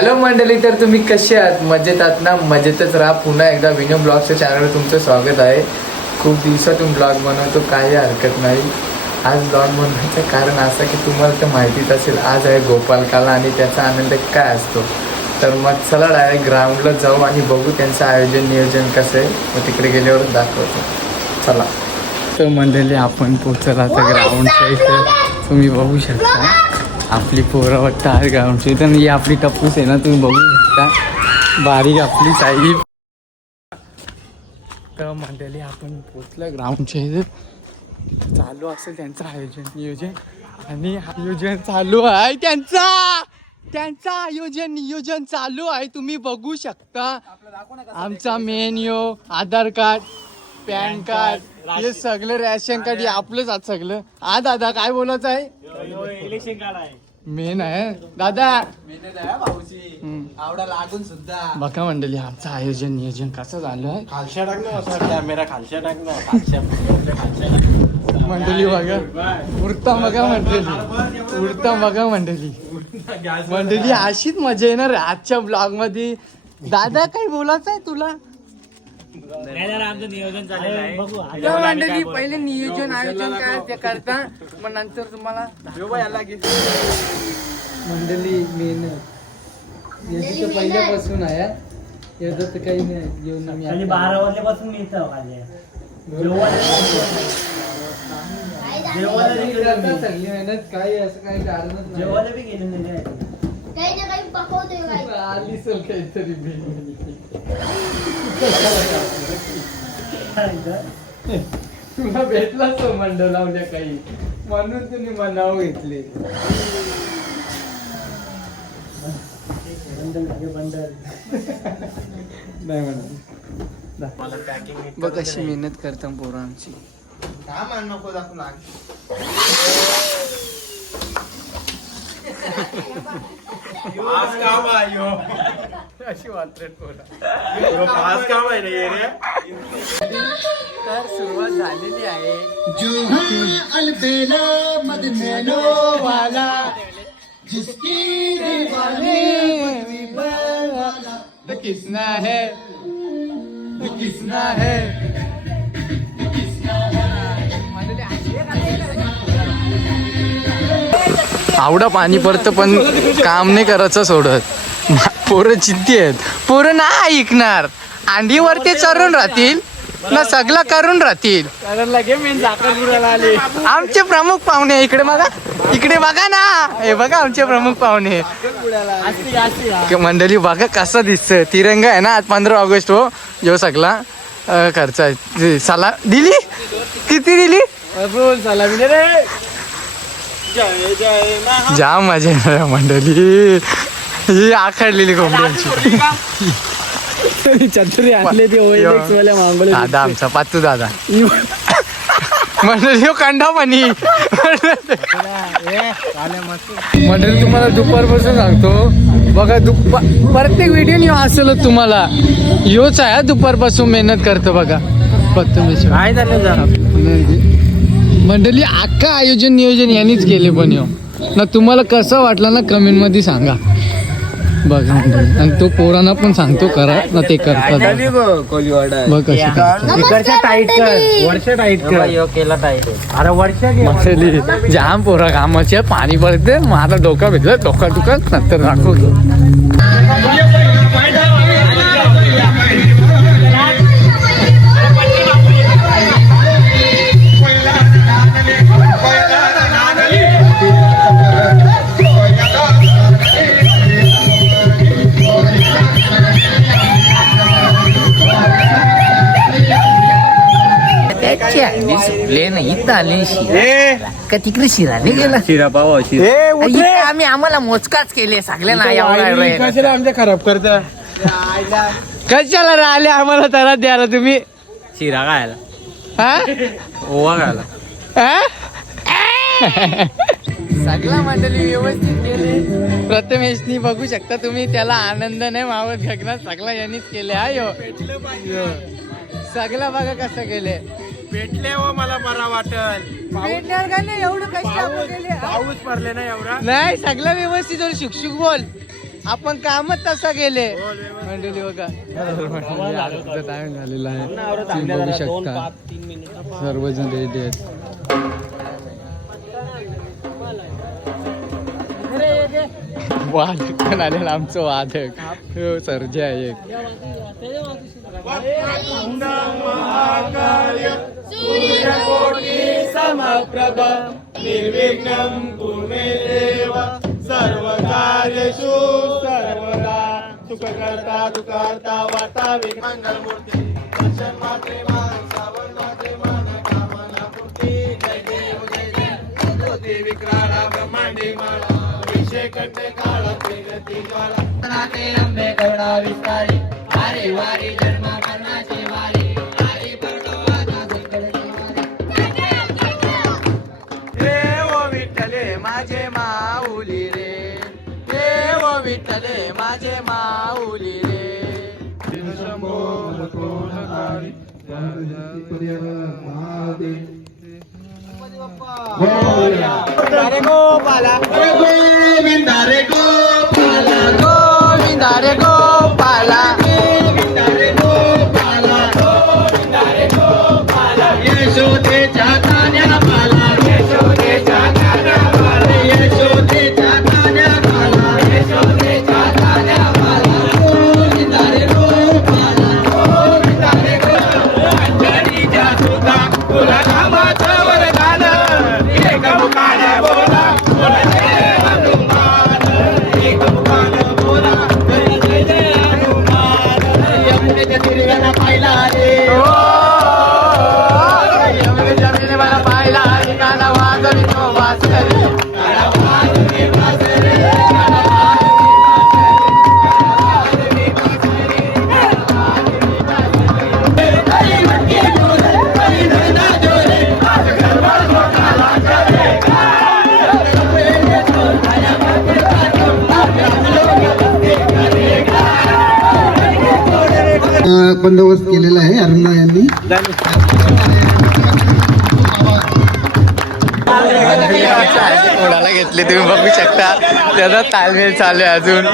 Hello मंडळी, तर तुम्ही कसे आहात? मजेत आहात ना? मजेतच राहा. पुन्हा एकदा विनो ब्लॉगच्या चॅनलवर तुमचं स्वागत आहे. खूप दिवसातून ब्लॉग बनवतो, काही हरकत नाही. आज ब्लॉग बनवण्याचं कारण असं की तुम्हाला तर माहितीच असेल, आज आहे गोपालकाला आणि त्याचा आनंद काय असतो. तर मग चला डायरेक्ट ग्राउंडला जाऊ आणि बघू त्यांचं आयोजन नियोजन कसं आहे. मग तिकडे गेल्यावर दाखवतो. चला. तर मंडळी आपण पोचला आता ग्राउंडच्या इथे. तुम्ही बघू शकता आपली पोरं वाटतं आहे ग्राउंडची. तर ही आपली टप्पूस आहे ना, तुम्ही बघू शकता. बारीक आपली साईड. तर मंडळी आपण पोचलं ग्राउंडच्या इथे. चालू असेल त्यांचं आयोजन नियोजन आणि आयोजन चालू आहे त्यांचा आयोजन नियोजन चालू आहे. तुम्ही बघू शकता. आमचा मेन्यू, आधार कार्ड, पॅन कार्ड, हे सगळं रॅशन कार्ड, हे आपलंच आज सगळं. दादा काय बोलायचं आहे? इलेक्शन कार्ड आहे, मेन आहे दादा. आवडा लागून सुद्धा बघा मंडळी आमचं आयोजन नियोजन कसं झालं आहे. खालशा टाकणं, कॅमेरा खालशा टाकणं, खालशा मंडळी बघा उडता, बघा मंडळी मंडळी अशीच मजा येणार आजच्या ब्लॉग मध्ये. दादा काही बोलायचं आहे तुला? आमचं नियोजन चालेल आहे. तर मंडळी पहिले नियोजन आयोजन काय ते करता, मग नंतर तुम्हाला मंडळी मेहनत याची तर पहिल्यापासून आहे. याचं तर काही नाही. येऊन आम्ही 12 वाजल्यापासून मी इथं सगळी मेहनत काही असं काही कारणच नाही. जेवायला बी गेले नाही. आली सल काहीतरी तुला भेटला तो मंडळ लावल्या काही म्हणून तुम्ही मनाव घेतले. नाही म्हणा बघ कशी मेहनत करता पोरांची. नको दाखवून आज काम आहे अशी वात्रट पोरा. आज काम आहे रे. तर सुरुवात झालेली आहे. वाला जिसकी तो किसना है, तो किसना है. आवडा पाणी पडतं पण काम नाही करायचं सोडत. पोरं चित्ती आहेत. पोरं ना ऐकणार. अंडीवरती चढून राहतील ना सगळं करून राहतील. आमचे प्रमुख पाहुणे इकडे बघा ना. हे बघा आमचे प्रमुख पाहुणे. मंडळी बघा कसं दिसतं. तिरंगा आहे ना आज 15 ऑगस्ट हो जो सगळा खर्च आहे. सला दिली किती दिली? जाम मजा येणार मंडळी. ही आखडलेली कोंबड्यांची चतुरी आणले ते दादा आमचा पाचू दादा मंडळी हो कांडा पाणी. मंडळी तुम्हाला दुपारपासून सांगतो बघा. प्रत्येक व्हिडिओ असेल तुम्हाला योच आहे. दुपारपासून मेहनत करतो बघा. काय झालं मंडळी अख्खा आयोजन नियोजन यांनीच केले. पण ना तुम्हाला कसं वाटलं ना कमेंट मध्ये सांगा. बघा आणि तो पोरांना पण सांगतो करा ना, ते करतात. बघ कशी जाम पोरा कामाचे पाणी पडते. माझा डोका भेटलं डोका दुखत नंतर दाखवतो. का तिकडे शिराने गेला. शिरा पाव आम्ही आम्हाला मोजकाच केले सगळ्यांना. आमच्या खराब करता कशाला राहिले आम्हाला तर द्यायला तुम्ही. शिरा खायला, ओवा खायला. सगळा मंडळी व्यवस्थित केले. प्रथमेशनी बघू शकता तुम्ही. त्याला आनंद नाही मावत गगनात. सगळा यांनीच केले. सगळा बघा कसं केले. भेटले हो मला बरा वाटल. भेटल्यावर काय एवढं कष्ट केले. पाऊस पडले ना एवढा. नाही सगळं व्यवस्थित. शिक्षक बोल आपण कामच तसं गेले मंडळी बघा टाइम झालेला आहे तुम्ही बघू शकता सर्वजण रेडी आहेत वादक पण आलेला आमचं वादक हो सर्जा आहे एक समप्रभ निर्विघ्नं कुर्मे देव सर्व कार्येषु सर्वदा सुखकर्ता दुःखहर्ता वार्ता मंगलमूर्ती दर्शन मात्रे मान श्रावण मात्रे मान कामना पूर्ती जय देव ज्योती विक्राळा ब्रह्मांडी माळा विषय कंठे काळा त्रिगती ज्वाला नाते अंबे गौडा विस्तारी वारी वारी जन्म मरणाची वारी हरी परडोवाचा संकल्प देव विठ्ठले माझे माऊली रे देव विठ्ठले माझे माऊली रे गोपाला गोविंदा रे गोपाला गोविंदा रे गोपाला गोविंदा रे गोपाला गोविंदा रे गोपाला यशोदेच्या कान्याबाला यशोदेच्या कान्याबाला यशोदेच्या कान्याबाला यशोदेच्या कान्याबाला गोविंदा रे गोपाला गोविंदा रे गोपाला अंजनीच्या सुता तुला नामाचं वरदान एक मुखाने बोला बोला जय हनुमान एक मुखाने बोला जय जय जय हनुमान यमुनेच्या तीराला पाहिला रे यमुनेच्या तीराला पाहिला रे काना वाजवी तो वासरे काना वाजवी वासरे काना वाजवी वासरे हरी वटके जोरे हरी धना जोरे आज गरबा काला चले बंदोबस्त केलेला आहे अरुणा यांनी कोणाला घेतले तुम्ही बघू शकता त्याचा तालमेल चालू आहे अजून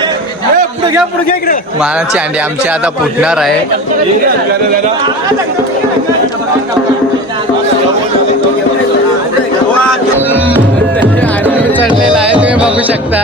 मानाची अंडी आमची आता फुटणार आहे चढलेला आहे तुम्ही बघू शकता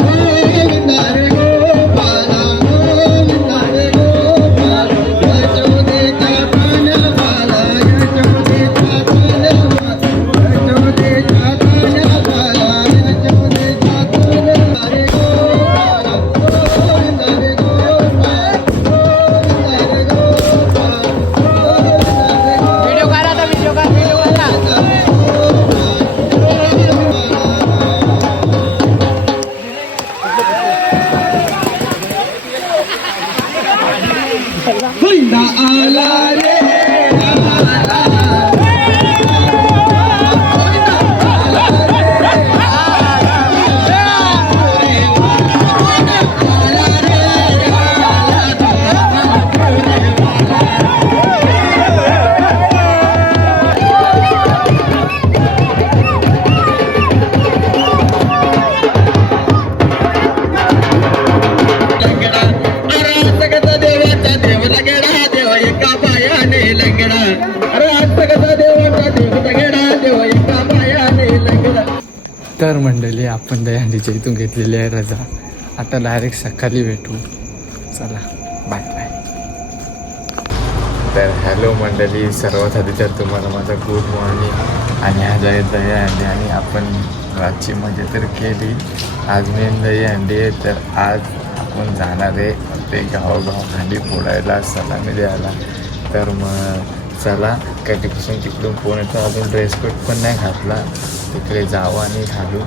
तर मंडळी आपण दहीहंडीच्या इथून घेतलेली आहे रजा आता डायरेक्ट सकाळी भेटू चला बाय बाय तर हॅलो मंडळी सर्वात आधी तर तुम्हाला माझा गुड मॉर्निंग आणि आज आहे दहीहंडी आणि आपण रातची मजा तर केली आज मेन दहीहंडी आहे तर आज आपण जाणार आहे ते गावोगाव हंडी फोडायला सलामी द्यायला तर मग चला कधीपासून तिकडून फोन येतो अजून ड्रेस कोड पण नाही घातला तिकडे जावं आणि घालू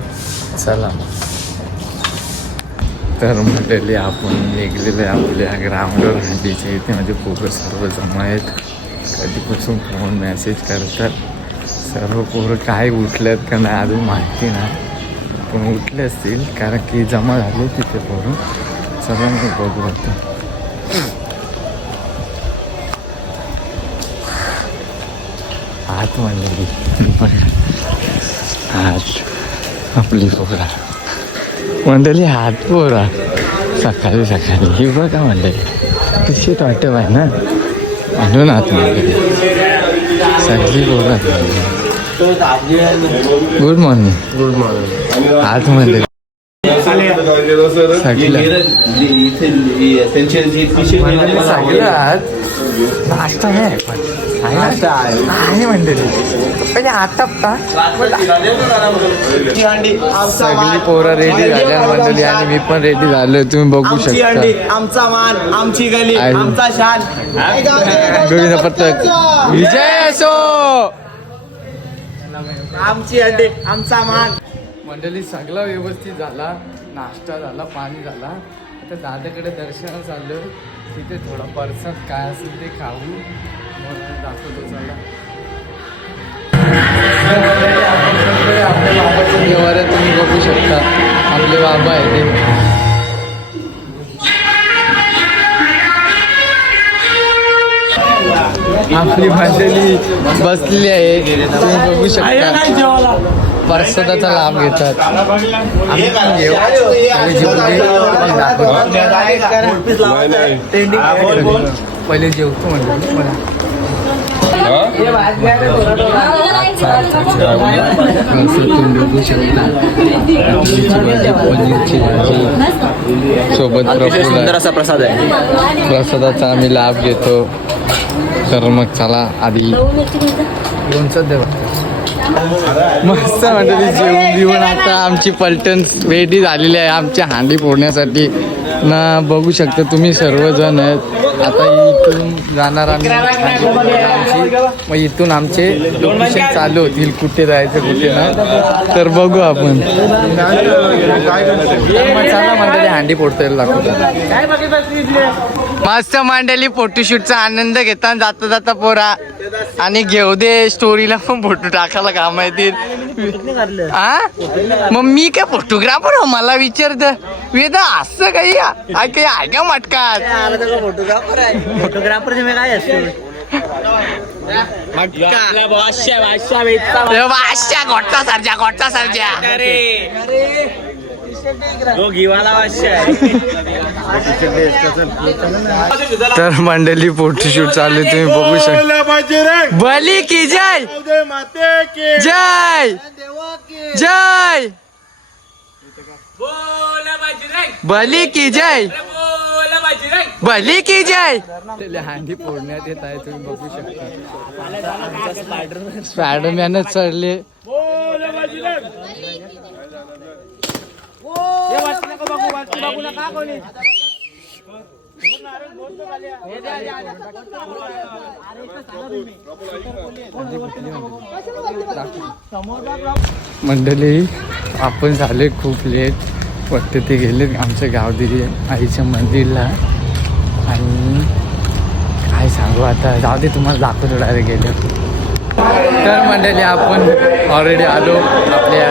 चला मग तर म्हटले आपण निघलेले आपल्या ग्राउंडवर हंडीच्या इथे म्हणजे पोरं सर्व जमा आहेत कधीपासून फोन मेसेज करतात सर्व पोरं काय उठलेत का नाही अजून माहिती नाही पण उठले असतील कारण की जमा झाले तिथे पोरं सर्वांनी बघू आता हात मंडळी हात आपली पोरा मंडळी हात पोरा सकाळी सकाळी हे बघा म्हणलं कशी वाटत आहे ना म्हणून आतमध्ये सगळी बोलत गुड मॉर्निंग गुड मॉर्निंग. आतमध्ये सगळं आज नाश्ता नाही पण आहे मंडळी पहिले आटपता सगळी पोरं रेडी झाल्या मंडळी आणि मी पण रेडी झालोय तुम्ही बघू शकता. आमचा मान, आमची गली, आहे. आमचा शान. गोविंद पथक विजय असो. आमची अंडी, आमचा मान. मंडळी सगळा व्यवस्थित झाला, नाश्ता झाला, पाणी झाला. आता दादाकडे दर्शन चाललं, तिथे थोडा परसाद काय असेल ते खाऊ मग दाखवतो. चला आपल्या बाबाचं देवार तुम्ही बघू शकता, आपले बाबा आहे ते. आपली मंडळी बसली आहे, तुम्ही बघू शकता, प्रसादाचा लाभ घेतात. आम्ही पण घेऊ. पहिले जेवतो म्हणजे तुम्ही बघू शकता पनीरची भाजी सोबत सुंदर असा प्रसाद आहे. प्रसादाचा आम्ही लाभ घेतो. तर मग चला आधी लोणचं देवा मस्त मंडळी जेवून बिवून आता आमची पलटण रेडी झालेली आहे आमच्या हांडी फोडण्यासाठी ना. बघू शकता तुम्ही सर्वजण आहेत. आता इथून जाणार आम्ही हांडी फोडण्याची. मग इथून आमचे लोकेशन चालू होतील कुठे जायचं कुठे नाही तर बघू आपण. मग चला मंडळी हांडी फोडता येईल मस्त मंडळी फोटोशूटचा आनंद घेता जाता जाता पोरा आणि घेऊ दे स्टोरीला पण फोटो टाकायला काम येतील. हा मग मी काय फोटोग्राफर हो मला विचारत वेदा असं काही आहे का मटकात. फोटोग्राफर तुम्ही काय असतो? गोट्टा सरजा तर मंडळी फोटोशूट चालू आहे तुम्ही बघू शकता. बली की जय जय जय बली की जय बली की जय. हांडी फोडण्यात येत आहे तुम्ही बघू शकता. स्पायडरमॅनच चढले. मंडळी आपण झाले खूप लेट. वाटतं ते गेले आमच्या गावदेवी आईच्या मंदिरला आणि काय सांगू आता जाऊ दे तुम्हाला दाखवतो डायरेक्ट गेले. तर मंडळी आपण ऑलरेडी आलो आपल्या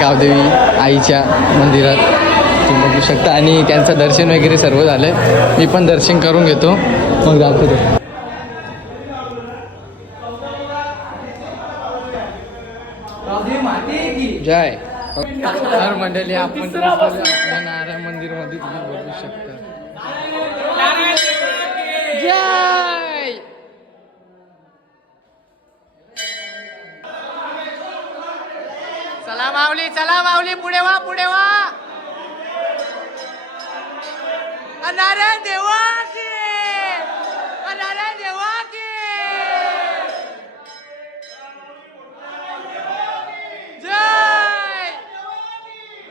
गावदेवी आईच्या मंदिरात तुम्ही बघू शकता आणि त्यांचं दर्शन वगैरे सर्व झालं. मी पण दर्शन करून घेतो मग दाखवतो. जय. तर मंडळी आपण आपल्या नारायण मंदिरमध्ये तुम्ही बघू शकता. जय. चला माऊली पुढे वा पुढे वा. नारायण देवा की नारायण देवा की जय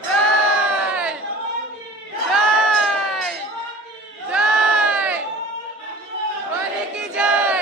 जय जय जय बली की जय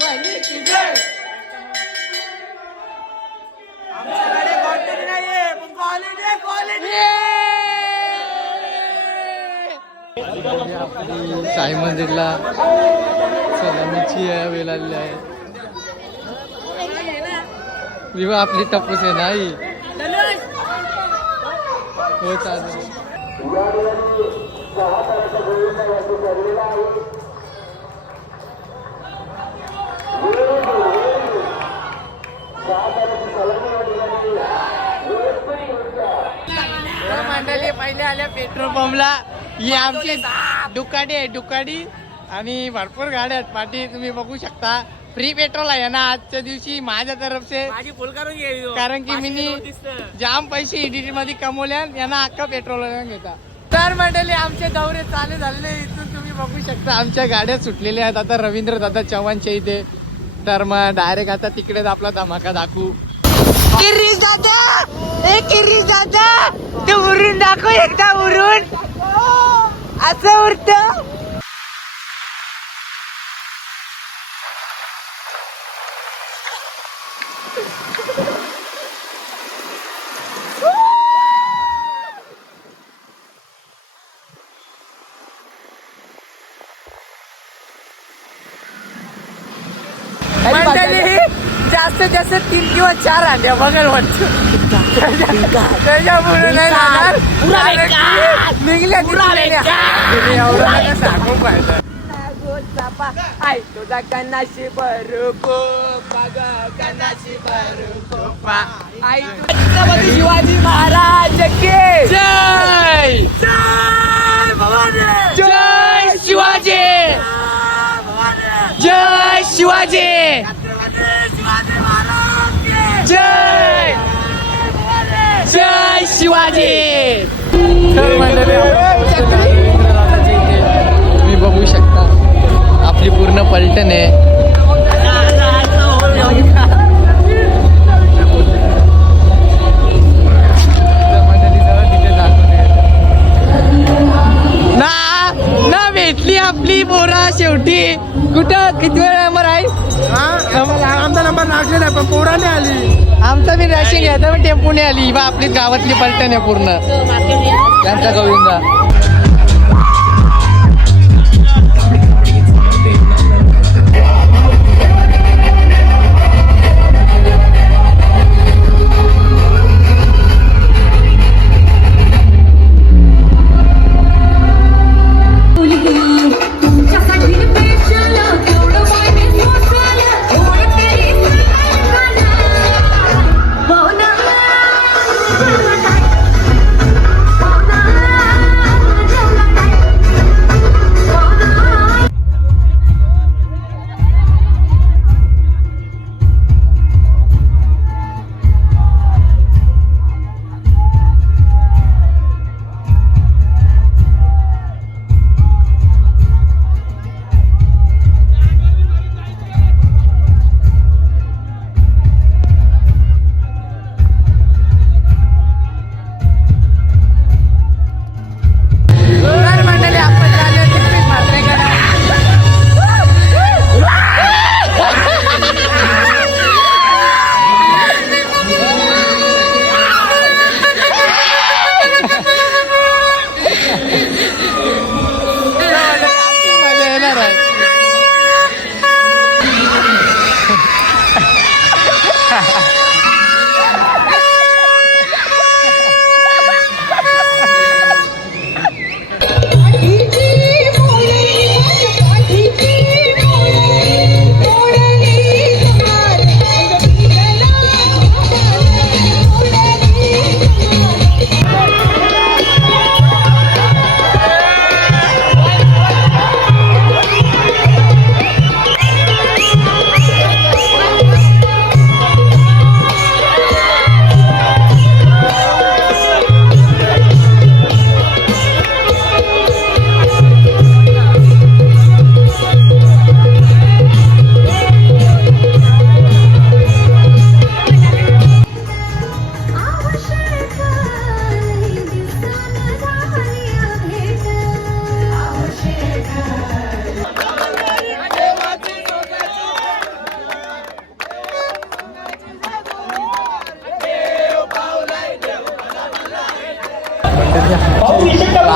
बली की जय. साई मंदिरला सलामीची वेळ आलेली आहे. विवा आपली टप्पूस आहे नाही हो चालेल. मंडळी पहिले आल्या पेट्रोल पंपला. ही आमची डुकाडी आहे डुकाडी आणि भरपूर गाड्या आहेत पाठी तुम्ही बघू शकता. फ्री पेट्रोल आहे ना आजच्या दिवशी माझ्या तरफ से माझी फुल करून घे कारण की मी जाम पैसे एडिट मध्ये कमवल्या यांना अख्खा पेट्रोल घेता. तर मंडळी आमचे दौरे चालू झाले. इथून तुम्ही बघू शकता आमच्या गाड्या सुटलेल्या आहेत आता रवींद्र दादा चव्हाणच्या इथे. तर मग डायरेक्ट आता तिकडेच आपला धमाका दाखवू. किरीस दादा किरीस दादा ते उरून दाखव एकदा उरून असं उरत. मंडळी जास्तीत जास्त 3 किंवा 4 आल्या बघायला वाटतं त्याच्यामुळे नाही जाणार. निघल्या एवढं सांगू पाहिजे. आई तुझा कन्नाशी बरोको कन्नाशी बरोको आई छत्रपती शिवाजी महाराज के जय जय भवानी जय शिवाजी जय शिवाजी जय जय शिवाजी. तुम्ही बघू शकता आपली पूर्ण पलटण आहे. ना भेटली आपली पोरा शेवटी. कुठं किती वेळ नंबर आहे आमचा नंबर लागलेला आहे पण पोरा नाही आली. आमचा बी रॅशिंग घ्यायचा पण टेम्पो नाही आली. बा आपली गावातली पलटण आहे पूर्ण त्यांचा गोविंदा.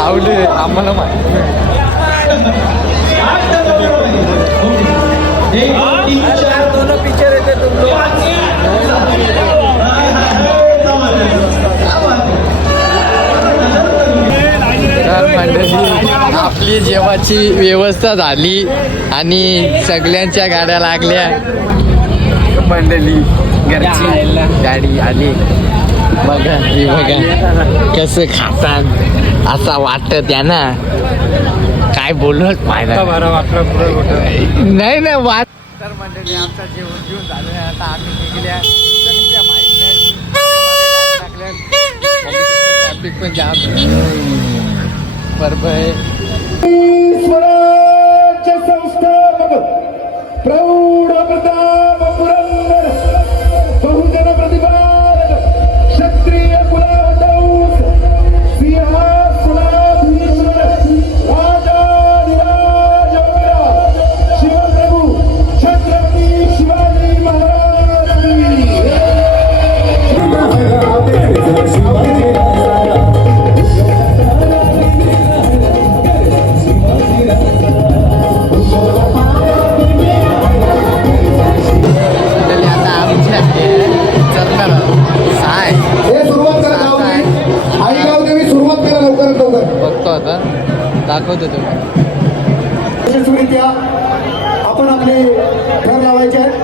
आवडे आम्हाला माहिती दोन पिक्चर येते तुमचं तर मंडळी आपली जेवाची व्यवस्था झाली आणि सगळ्यांच्या गाड्या लागल्या. मंडळी घरची गाडी आली. बघा हे बघा कसं खातात असा वाटत या ना. काय बोलत पाहिजे नाही ना वाट. तर मंडळी आमचा जेवण घेऊन झालं आता आम्ही निघल्या माहित नाही ट्रॅफिक पण जाम बरोबर. स्वराज्य संस्थापक प्रौढ प्रताप पुरंदर बहुजन प्रतिपादक क्षत्रिय कुलावतंस सिंहासनाधीश्वर राजाधिराज शिवप्रभू छत्रपती शिवाजी महाराज आता आमच्या चरणार साय हे सुरुवात करा गावदेवी. आई गावदेवी सुरुवात करा लवकरात लवकर. बघतो आता दाखवतो तुम्ही. यशस्वीरित्या आपण आपले घर लावायचे आहेत.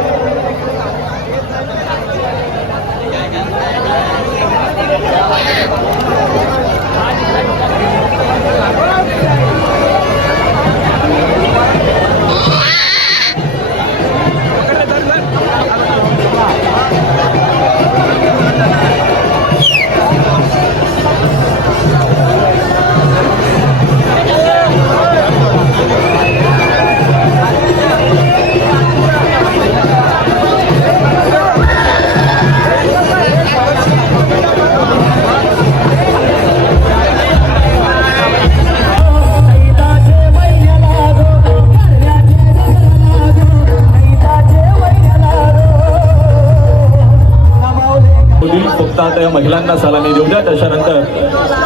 फक्त आता या महिलांना सलामी देऊ द्या. त्याच्यानंतर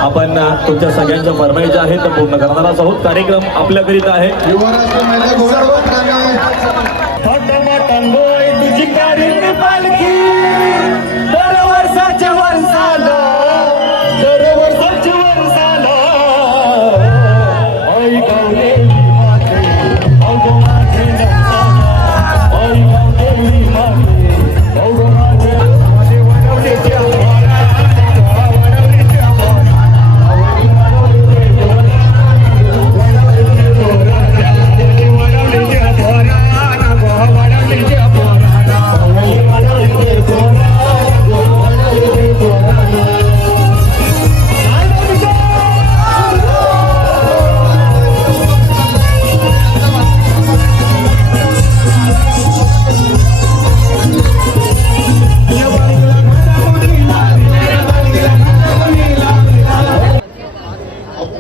आपण तुमच्या सगळ्यांच्या फरमाईश आहेत तर पूर्ण करणारच आहोत. कार्यक्रम आपल्याकरिता आहे. युवराष्ट्र महिला गौरव करावे. तुझी गाडी पालखी दर वर्षाच्या वर्षाला दर वर्षाच्या वर्षाला आई गावदेवी माते अगो माझे नमस्कार आई गावदेवी माते अगो माझे वडवलीच्या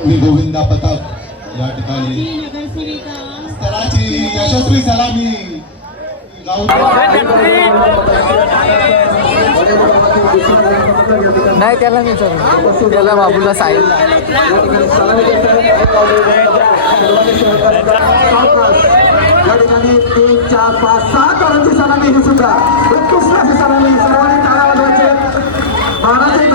मी गोविंदा पथक या ठिकाणी स्तराची यशस्वी सलामी नाही त्याला मी विचारू त्याला बाबूला साहेब या ठिकाणी 3, 4, 5, 6 तरांची सलामी ही सुद्धा उत्कृष्ट सलामी सर्वांनी टाळ्या वाजवायचे. महाराष्ट्र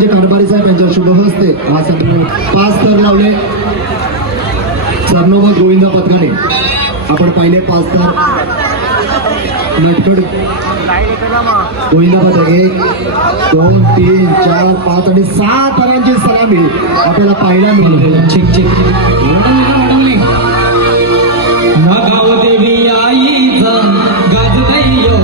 जे कारभारी साहेब यांच्या शुभ हस्ते महासंघ 5 स्तर लावले. सरनोबत गोविंदा पथकाने आपण पाहिले 5 स्तर नटखट गोविंदा पथक 1, 2, 3, 4, 5 आणि 6 तरांची सलामी आपल्याला पाहायला मिळाली. चिक चिक देवी आईचा गाजदैयो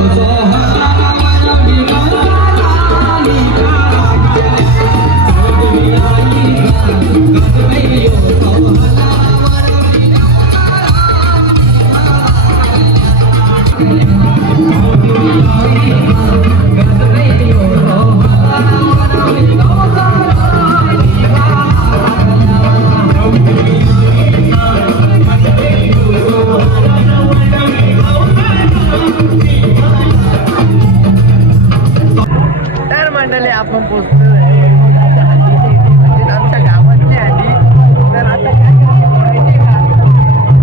मंडळी आपण पोहोचलो आहे वैभवदाच्या हंडीच्या इथे, म्हणजे आमच्या गावातली हंडी. तर आता काय बोलायचे का?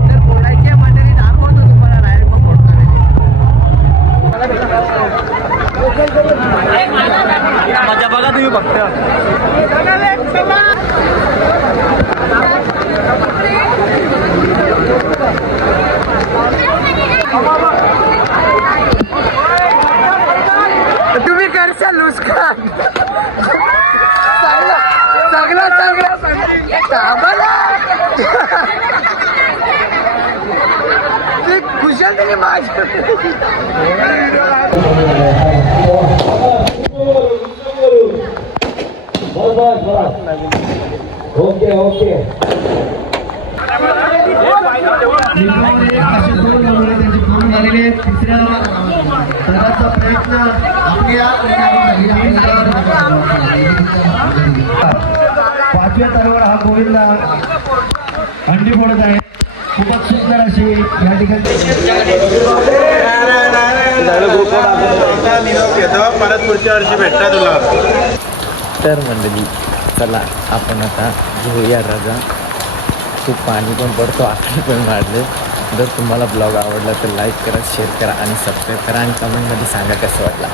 तर बोलायचे मंडळी दाखवतो तुम्हाला डायरेक्ट मग फोडतो. मजा बघा तुम्ही फक्त. तुम्ही करशाल नुसकान. चांगला चांगला चांगला आम्हाला ते खुशाल त्याने माझ्या ओके ओके तिसऱ्या सराचा प्रयत्न आपल्या पाचव्या तलावर हा गोविंदा हंडी फोडत आहे. खूपच सुंदर अशी या ठिकाणी परत पुढच्या वर्षी भेटता तुला. तर मंडळी चला आपण आता घेऊया रजा. खूप पाणी पण पडतो, आखरी पण वाढले. जर तुम्हाला ब्लॉग आवडला तर लाईक करा, शेअर करा आणि सबस्क्राईब करा आणि कमेंटमध्ये सांगा कसं वाटला.